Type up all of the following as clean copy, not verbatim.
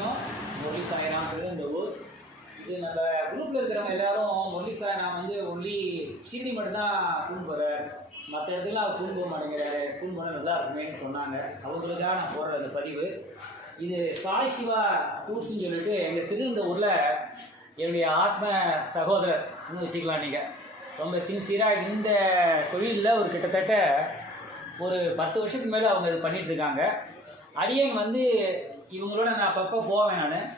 தெரியும். முரளி சாய்ராம் இந்த ஊர். இது நம்ம குரூப்பில் இருக்கிறவங்க எல்லாரும் முரளி சாய்ராம் வந்து ஒன்லி ஷீரடி மட்டும்தான் கூண்டு போகிறார், மற்ற இடத்துல அவர் கூண்டு போக மாட்டேங்கிறாரு, கூண்டு போனால் நல்லா இருக்குமேன்னு சொன்னாங்க. அவங்களுக்காக நான் போடுற அந்த பதிவு. இது சாய் சிவா டூர்ஸ்ன்னு சொல்லிட்டு எங்கள் திருவனந்தபுரில் என்னுடைய ஆத்ம சகோதரர்னு வச்சுக்கலாம். நீங்கள் ரொம்ப சின்சியராக இந்த தொழிலில் ஒரு கிட்டத்தட்ட ஒரு 10 வருஷத்துக்கு மேலே அவங்க இது பண்ணிகிட்ருக்காங்க. அடியேன் வந்து இவங்களோட நான் அப்பப்போ போவேன். நான்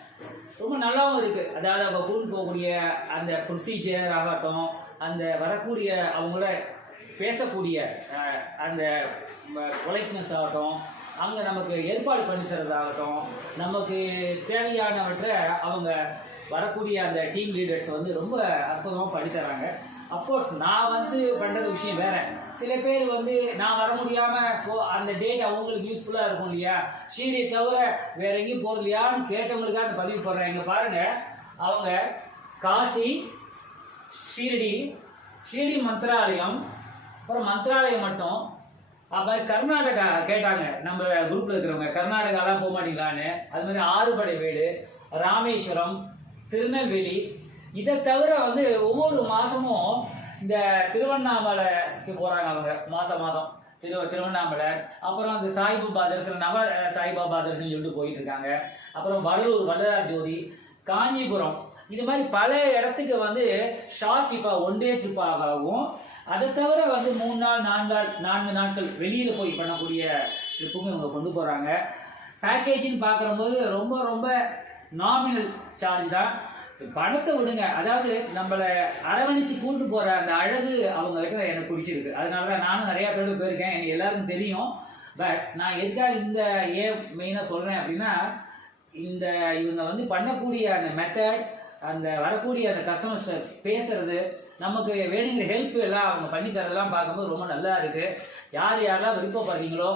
ரொம்ப நல்லாவும் இருக்குது. அதாவது அவங்க கூண்டு போகக்கூடிய அந்த ப்ரொசீஜர் ஆகட்டும், அந்த வரக்கூடிய அவங்கள பேசக்கூடிய அந்த பொலைட்னஸ் ஆகட்டும், அங்கே நமக்கு ஏற்பாடு பண்ணி தரதாகட்டும், நமக்கு தேவையானவற்றை அவங்க வரக்கூடிய அந்த டீம் லீடர்ஸ் வந்து ரொம்ப அற்புதமாக பண்ணித்தராங்க. அஃப்கோர்ஸ் நான் வந்து பண்ணுறது விஷயம் வேறு. சில பேர் வந்து நான் வர முடியாமல் அந்த டேட் அவங்களுக்கு யூஸ்ஃபுல்லாக இருக்கும் இல்லையா, ஷீரடியை தவிர வேறு எங்கேயும் போகிறது இல்லையான்னு கேட்டவங்களுக்காக அந்த பதிவு போடுறேன். இங்கே பாருங்கள், அவங்க காசி, ஷீரடி மந்திராலயம், அப்புறம் மந்திராலயம் மட்டும், அப்போ கர்நாடகா கேட்டாங்க நம்ம குரூப்பில் இருக்கிறவங்க, கர்நாடகாலாம் போக மாட்டீங்களான்னு. அது மாதிரி ஆறுபடை வீடு, ராமேஸ்வரம், திருநெல்வேலி. இதை தவிர வந்து ஒவ்வொரு மாதமும் இந்த திருவண்ணாமலைக்கு போகிறாங்க அவங்க. மாதம் திருவண்ணாமலை, அப்புறம் அந்த சாய்பாபா தரிசனம், நவ சாய்பாபா தரிசனம் சொல்லிட்டு போயிட்டுருக்காங்க. அப்புறம் வடலூர் வள்ளலார் ஜோதி, காஞ்சிபுரம், இது மாதிரி பல இடத்துக்கு வந்து ஷார்ட் ட்ரிப்பாக, 1 டே ட்ரிப்பாகவும், அதை தவிர வந்து 3 நாள் 4 நாட்கள் வெளியில் போய் பண்ணக்கூடிய ட்ரிப்புக்கும் இவங்க கொண்டு போகிறாங்க. பேக்கேஜின்னு பார்க்கும்போது ரொம்ப ரொம்ப நாமினல் சார்ஜ் தான். பணத்தை விடுங்க, அதாவது நம்மளை அரவணைச்சு கூட்டு போகிற அந்த அழகு அவங்ககிட்ட எனக்கு பிடிச்சிருக்கு. அதனால தான் நானும் நிறையா பேரோட போயிருக்கேன், எனக்கு எல்லாருக்கும் தெரியும். பட் நான் எதுக்காக இந்த மெயினாக சொல்கிறேன் அப்படின்னா, இந்த இவங்க வந்து பண்ணக்கூடிய அந்த மெத்தட், அந்த வரக்கூடிய அந்த கஸ்டமர்ஸ்ட பேசுறது, நமக்கு வேணுங்கிற ஹெல்ப் எல்லாம் அவங்க பண்ணி தரதெல்லாம் பார்க்கும்போது ரொம்ப நல்லா இருக்குது. யாரெல்லாம் விருப்பப்படுறீங்களோ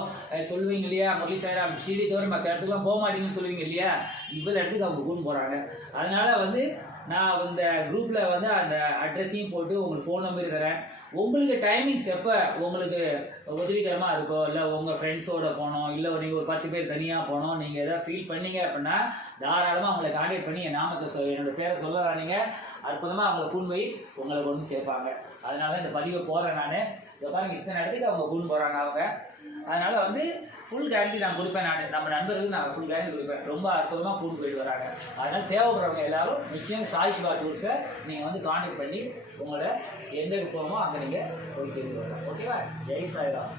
சொல்லுவீங்க இல்லையா, முரளி சாய்ராம் ஷீரடி தவிர மற்ற இடத்துக்குலாம் போக மாட்டீங்கன்னு சொல்லுவீங்க இல்லையா, இவ்வளோ இடத்துக்கு அவங்க கூண்டு போகிறாங்க. அதனால் வந்து நான் இந்த குரூப்பில் வந்து அந்த அட்ரஸையும் போட்டு உங்களுக்கு ஃபோன் நம்பர் தரேன். உங்களுக்கு டைமிங்ஸ் எப்போ உங்களுக்கு உதவிகரமாக இருக்கோ, இல்லை உங்கள் ஃப்ரெண்ட்ஸோடு போனோம், இல்லை நீங்கள் ஒரு 10 பேர் தனியாக போனோம், நீங்கள் எதாவது ஃபீல் பண்ணீங்க அப்படின்னா தாராளமாக அவங்களை கான்டாக்ட் பண்ணி என் நாமத்தை என்னோடய பேரை சொல்லலாம். நீங்கள் அற்புதமாக அவங்களை கூண்டு போய் உங்களை கொண்டு சேர்ப்பாங்க. அதனால இந்த பதிவை போகிறேன் நான். இதை பாருங்கள், இத்தனை இடத்துக்கு அவங்க கூண்டு போகிறாங்க அவங்க. அதனால் வந்து ஃபுல் கேரண்டி நான் கொடுப்பேன். நம்ம நண்பர்களுக்கு நான் ஃபுல் கேரண்டி கொடுப்பேன். ரொம்ப அற்புதமாக கூண்டு போயிட்டு வராங்க. அதனால் தேவைப்படுறவங்க எல்லாரும் நிச்சயம் சாய் சிவா டூர்ஸை நீங்கள் வந்து கான்டாக்ட் பண்ணி உங்களை எந்த போகணுமோ அங்கே நீங்கள் போய் சேர்ந்து வரலாம். ஓகேவா? ஜெய் சாய்ராம்.